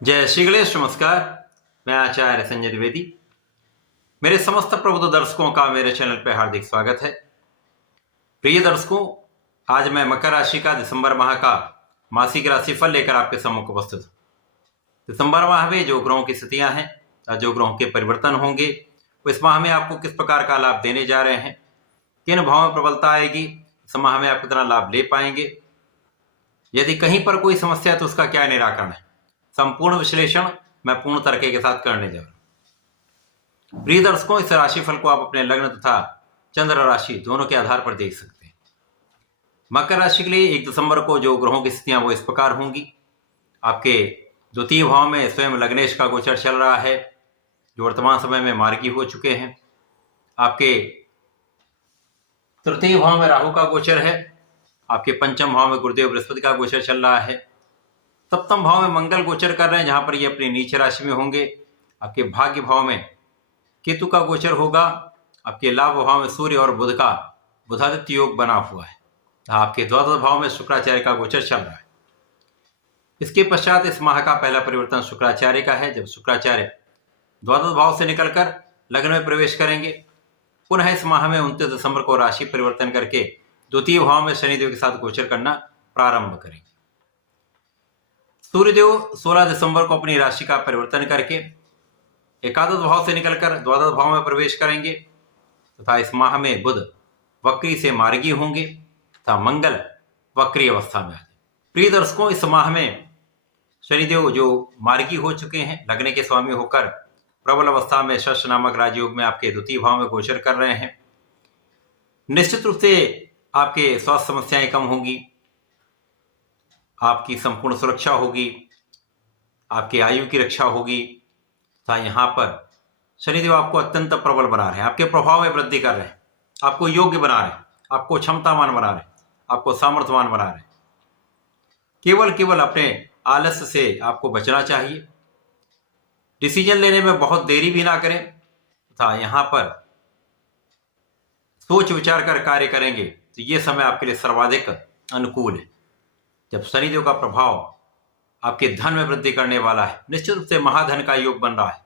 जय श्री गणेश। नमस्कार। मैं आचार्य संजय द्विवेदी। मेरे समस्त प्रबुद्ध दर्शकों का मेरे चैनल पर हार्दिक स्वागत है। प्रिय दर्शकों, आज मैं मकर राशि का दिसंबर माह का मासिक राशिफल लेकर आपके सम्मुख उपस्थित हूँ। दिसंबर माह में जो ग्रहों की स्थितियां हैं, जो ग्रहों के परिवर्तन होंगे, वो इस माह में आपको किस प्रकार का लाभ देने जा रहे हैं, किन भावों में प्रबलता आएगी, इस माह में आप कितना लाभ ले पाएंगे, यदि कहीं पर कोई समस्या है तो उसका क्या निराकरण है, संपूर्ण विश्लेषण मैं पूर्ण तरीके के साथ करने जा रहा हूं। प्रिय दर्शकों, इस राशिफल को आप अपने लग्न तथा चंद्र राशि दोनों के आधार पर देख सकते हैं। मकर राशि के लिए 1 दिसंबर को जो ग्रहों की स्थितियां वो इस प्रकार होंगी। आपके द्वितीय भाव में स्वयं लग्नेश का गोचर चल रहा है, जो वर्तमान समय में मार्गी हो चुके हैं। आपके तृतीय भाव में राहु का गोचर है। आपके पंचम भाव में गुरुदेव बृहस्पति का गोचर चल रहा है। सप्तम भाव में मंगल गोचर कर रहे हैं, जहां पर ये अपनी नीच राशि में होंगे। आपके भाग्य भाव में केतु का गोचर होगा। आपके लाभ भाव में सूर्य और बुध का बुधादित्य योग बना हुआ है। आपके द्वादश भाव में शुक्राचार्य का गोचर चल रहा है। इसके पश्चात इस माह का पहला परिवर्तन शुक्राचार्य का है, जब शुक्राचार्य द्वादश भाव से निकलकर लग्न में प्रवेश करेंगे। पुनः इस माह में 29 दिसंबर को राशि परिवर्तन करके द्वितीय भाव में शनिदेव के साथ गोचर करना प्रारंभ करेंगे। सूर्यदेव 16 दिसंबर को अपनी राशि का परिवर्तन करके एकादश भाव से निकलकर द्वादश भाव में प्रवेश करेंगे तथा इस माह में बुध वक्री से मार्गी होंगे तथा मंगल वक्री अवस्था में आ जाए। प्रिय दर्शकों, इस माह में शनिदेव जो मार्गी हो चुके हैं, लग्न के स्वामी होकर प्रबल अवस्था में शश नामक राजयोग में आपके द्वितीय भाव में गोचर कर रहे हैं। निश्चित रूप से आपके स्वास्थ्य समस्याएं कम होंगी, आपकी संपूर्ण सुरक्षा होगी, आपकी आयु की रक्षा होगी तथा यहाँ पर शनिदेव आपको अत्यंत प्रबल बना रहे हैं, आपके प्रभाव में वृद्धि कर रहे हैं, आपको योग्य बना रहे हैं, आपको क्षमतावान बना रहे हैं, आपको सामर्थ्यवान बना रहे हैं। केवल अपने आलस्य से आपको बचना चाहिए। डिसीजन लेने में बहुत देरी भी ना करें तथा यहाँ पर सोच विचार कर कार्य करेंगे तो ये समय आपके लिए सर्वाधिक अनुकूल है, जब शनिदेव का प्रभाव आपके धन में वृद्धि करने वाला है। निश्चित रूप से महाधन का योग बन रहा है।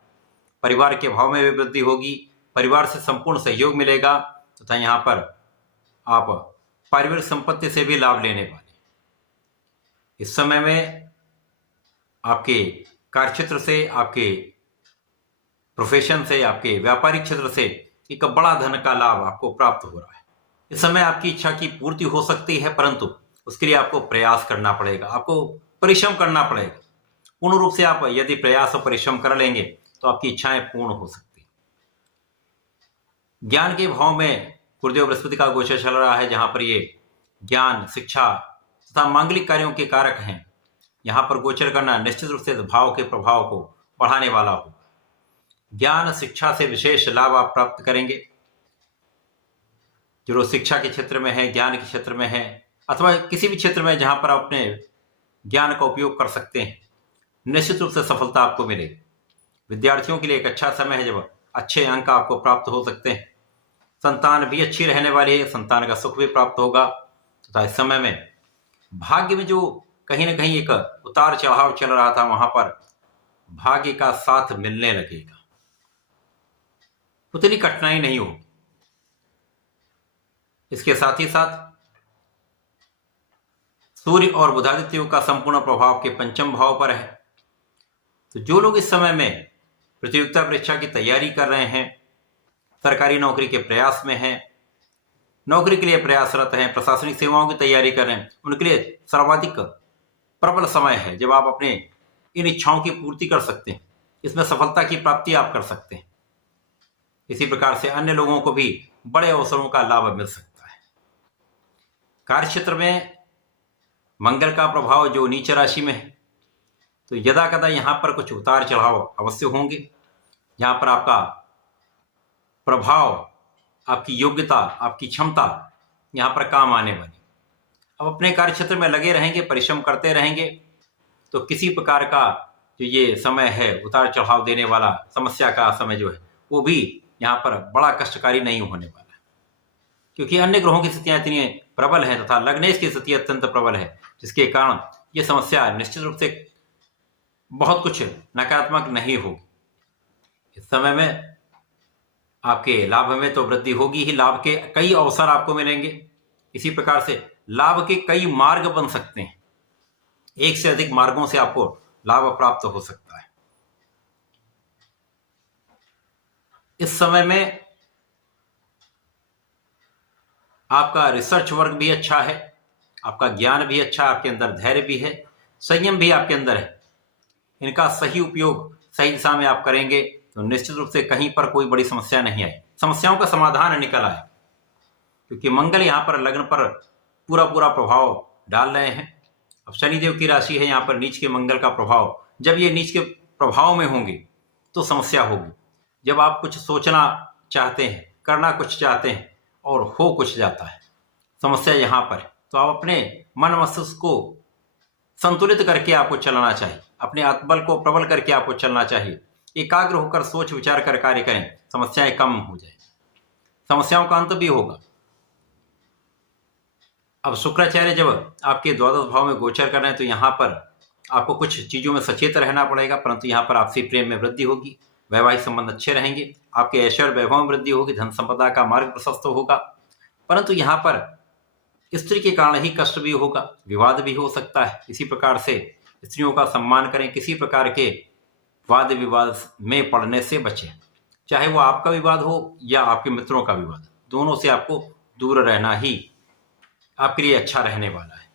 परिवार के भाव में भी वृद्धि होगी, परिवार से संपूर्ण सहयोग मिलेगा तथा यहाँ पर आप पारिवारिक संपत्ति से भी लाभ लेने वाले। इस समय में आपके कार्यक्षेत्र से, आपके प्रोफेशन से, आपके व्यापारिक क्षेत्र से एक बड़ा धन का लाभ आपको प्राप्त हो रहा है। इस समय आपकी इच्छा की पूर्ति हो सकती है, परंतु उसके लिए आपको प्रयास करना पड़ेगा, आपको परिश्रम करना पड़ेगा। पूर्ण रूप से आप यदि प्रयास और परिश्रम कर लेंगे तो आपकी इच्छाएं पूर्ण हो सकती हैं। ज्ञान के भाव में गुरुदेव बृहस्पति का गोचर चल रहा है, जहां पर ये ज्ञान, शिक्षा तथा मांगलिक कार्यों के कारक हैं। यहाँ पर गोचर करना निश्चित रूप से भाव के प्रभाव को बढ़ाने वाला हो। ज्ञान शिक्षा से विशेष लाभ आप प्राप्त करेंगे। जो शिक्षा के क्षेत्र में है, ज्ञान के क्षेत्र में है, अथवा किसी भी क्षेत्र में जहां पर आप अपने ज्ञान का उपयोग कर सकते हैं, निश्चित रूप से सफलता आपको मिलेगी। विद्यार्थियों के लिए एक अच्छा समय है, जब अच्छे अंक आपको प्राप्त हो सकते हैं। संतान भी अच्छी रहने वाली है, संतान का सुख भी प्राप्त होगा तथा इस समय में भाग्य में जो कहीं ना कहीं एक उतार चढ़ाव चल रहा था, वहां पर भाग्य का साथ मिलने लगेगा, उतनी कठिनाई नहीं होगी। इसके साथ ही साथ सूर्य और बुधादित्य का संपूर्ण प्रभाव के पंचम भाव पर है। तो जो लोग इस समय में प्रतियोगिता परीक्षा की तैयारी कर रहे हैं, सरकारी नौकरी के प्रयास में हैं, नौकरी के लिए प्रयासरत हैं, प्रशासनिक सेवाओं की तैयारी कर रहे हैं, उनके लिए सर्वाधिक प्रबल समय है, जब आप अपने इन इच्छाओं की पूर्ति कर सकते हैं। इसमें सफलता की प्राप्ति आप कर सकते हैं। इसी प्रकार से अन्य लोगों को भी बड़े अवसरों का लाभ मिल सकता है। कार्यक्षेत्र में मंगल का प्रभाव जो नीच राशि में है, तो यदा कदा यहाँ पर कुछ उतार चढ़ाव अवश्य होंगे। यहाँ पर आपका प्रभाव, आपकी योग्यता, आपकी क्षमता यहाँ पर काम आने वाली। अब अपने कार्यक्षेत्र में लगे रहेंगे, परिश्रम करते रहेंगे, तो किसी प्रकार का जो ये समय है उतार चढ़ाव देने वाला, समस्या का समय जो है, वो भी यहाँ पर बड़ा कष्टकारी नहीं होने वाला, क्योंकि अन्य ग्रहों की स्थितियां इतनी प्रबल है तथा लग्नेश की स्थिति अत्यंत प्रबल है, जिसके कारण ये समस्या निश्चित रूप से बहुत कुछ नकारात्मक नहीं होगी। इस समय में आपके लाभ में तो वृद्धि होगी ही, लाभ के कई अवसर आपको मिलेंगे। इसी प्रकार से लाभ के कई मार्ग बन सकते हैं, एक से अधिक मार्गों से आपको लाभ प्राप्त हो सकता है। इस समय में आपका रिसर्च वर्क भी अच्छा है, आपका ज्ञान भी अच्छा, आपके अंदर धैर्य भी है, संयम भी आपके अंदर है। इनका सही उपयोग सही दिशा में आप करेंगे तो निश्चित रूप से कहीं पर कोई बड़ी समस्या नहीं आई, समस्याओं का समाधान निकल आए, क्योंकि मंगल यहाँ पर लग्न पर पूरा प्रभाव डाल रहे हैं। अब शनिदेव की राशि है, यहाँ पर नीच के मंगल का प्रभाव, जब ये नीच के प्रभाव में होंगे तो समस्या होगी। जब आप कुछ सोचना चाहते हैं, करना कुछ चाहते हैं और हो कुछ जाता है, समस्या यहाँ पर है। तो आप अपने मन मस्तिष्क को संतुलित करके आपको चलना चाहिए, अपने आत्मबल को प्रबल करके आपको चलना चाहिए, एकाग्र होकर सोच विचार कर कार्य करें, समस्याएं कम हो जाए, समस्याओं का अंत भी होगा। अब शुक्राचार्य जब आपके द्वादश भाव में गोचर कर रहे हैं तो यहाँ पर आपको कुछ चीजों में सचेत रहना पड़ेगा, परंतु यहाँ पर आपसी प्रेम में वृद्धि होगी, वैवाहिक संबंध अच्छे रहेंगे, आपके ऐश्वर्य वैभव में वृद्धि होगी, धन संपदा का मार्ग प्रशस्त होगा। परंतु यहाँ पर स्त्री के कारण ही कष्ट भी होगा, विवाद भी हो सकता है। इसी प्रकार से स्त्रियों का सम्मान करें, किसी प्रकार के वाद विवाद में पड़ने से बचें, चाहे वो आपका विवाद हो या आपके मित्रों का विवाद, दोनों से आपको दूर रहना ही आपके लिए अच्छा रहने वाला है।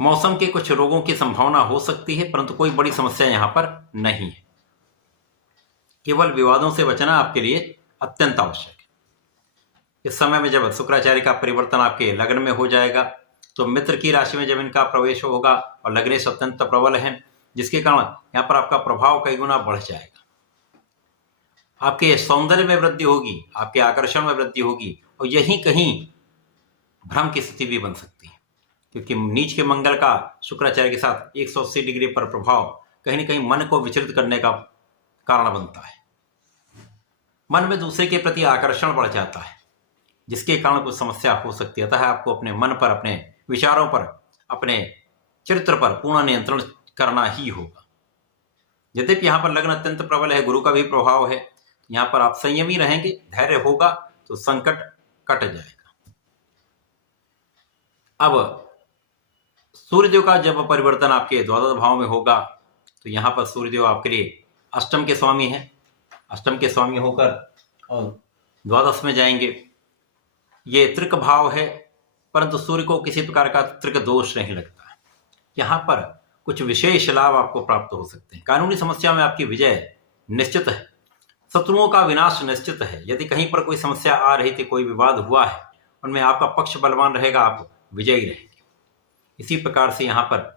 मौसम के कुछ रोगों की संभावना हो सकती है, परंतु कोई बड़ी समस्या यहां पर नहीं है। केवल विवादों से बचना आपके लिए अत्यंत आवश्यक है। इस समय में जब शुक्राचार्य का परिवर्तन आपके लग्न में हो जाएगा तो मित्र की राशि में जब इनका प्रवेश होगा और लग्नेश अत्यंत प्रबल है, जिसके कारण यहाँ पर आपका प्रभाव कई गुना बढ़ जाएगा। आपके सौंदर्य में वृद्धि होगी, आपके आकर्षण में वृद्धि होगी और यहीं कहीं भ्रम की स्थिति भी बन सकती है, क्योंकि नीच के मंगल का शुक्राचार्य के साथ 180 डिग्री पर प्रभाव कहीं न कहीं मन को विचलित करने का कारण बनता है। मन में दूसरे के प्रति आकर्षण बढ़ जाता है, जिसके कारण कुछ समस्या हो सकती है। अतः आपको अपने मन पर, अपने विचारों पर, अपने चरित्र पर पूर्ण नियंत्रण करना ही होगा। यद्यपि यहाँ पर लग्न अत्यंत प्रबल है, गुरु का भी प्रभाव है, यहाँ पर आप संयमी रहेंगे, धैर्य होगा तो संकट कट जाएगा। अब सूर्यदेव का जब परिवर्तन आपके द्वादश भाव में होगा तो यहाँ पर सूर्यदेव आपके लिए अष्टम के स्वामी हैं, अष्टम के स्वामी होकर और द्वादश में जाएंगे। ये त्रिक भाव है, परंतु सूर्य को किसी प्रकार का त्रिक दोष नहीं लगता। यहाँ पर कुछ विशेष लाभ आपको प्राप्त हो सकते हैं। कानूनी समस्या में आपकी विजय निश्चित है, शत्रुओं का विनाश निश्चित है। यदि कहीं पर कोई समस्या आ रही थी, कोई विवाद हुआ है, उनमें आपका पक्ष बलवान रहेगा, आप विजयी रहेंगे। इसी प्रकार से यहाँ पर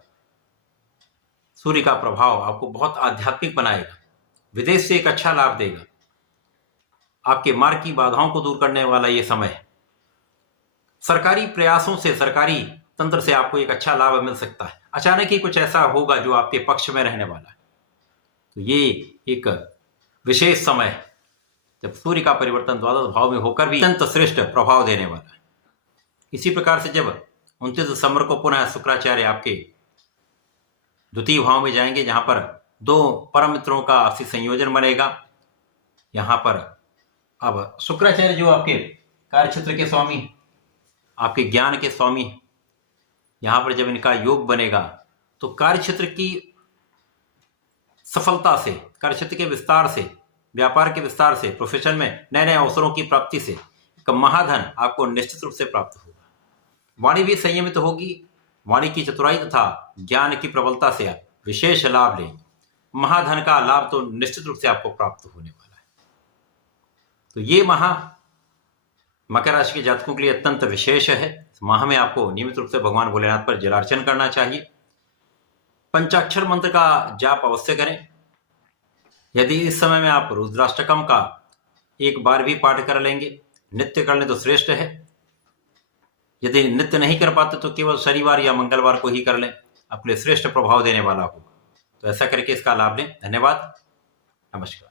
सूर्य का प्रभाव आपको बहुत आध्यात्मिक बनाएगा, विदेश से एक अच्छा लाभ देगा, आपके मार्ग की बाधाओं को दूर करने वाला ये समय है। सरकारी प्रयासों से, सरकारी तंत्र से आपको एक अच्छा लाभ मिल सकता है। अचानक ही कुछ ऐसा होगा जो आपके पक्ष में रहने वाला है। तो ये एक विशेष समय है जब सूर्य का परिवर्तन द्वादश भाव में होकर भी अत्यंत श्रेष्ठ प्रभाव देने वाला है। इसी प्रकार से जब 29 दिसंबर को पुनः शुक्राचार्य आपके द्वितीय भाव में जाएंगे, जहां पर दो परम मित्रों का आपसी संयोजन बनेगा। यहाँ पर अब शुक्राचार्य जो आपके कार्यक्षेत्र के स्वामी, आपके ज्ञान के स्वामी, यहाँ पर जब इनका योग बनेगा तो कार्यक्षेत्र की सफलता से, कार्यक्षेत्र के विस्तार से, व्यापार के विस्तार से, प्रोफेशन में नए नए अवसरों की प्राप्ति से एक महाधन आपको निश्चित रूप से प्राप्त होगा। वाणी भी संयमित होगी, वाणी की चतुराई तथा ज्ञान की प्रबलता से आप विशेष लाभ लेंगे। महाधन का लाभ तो निश्चित रूप से आपको प्राप्त होने वाला है। तो ये माह मकर राशि के जातकों के लिए अत्यंत विशेष है। इस माह में आपको नियमित रूप से भगवान भोलेनाथ पर जलार्चन करना चाहिए। पंचाक्षर मंत्र का जाप अवश्य करें। यदि इस समय में आप रुद्राष्टकम का एक बार भी पाठ कर लेंगे, नित्य कर लें तो श्रेष्ठ है। यदि नित्य नहीं कर पाते तो केवल शनिवार या मंगलवार को ही कर लें, अपने श्रेष्ठ प्रभाव देने वाला होगा। तो ऐसा करके इसका लाभ लें। धन्यवाद, नमस्कार।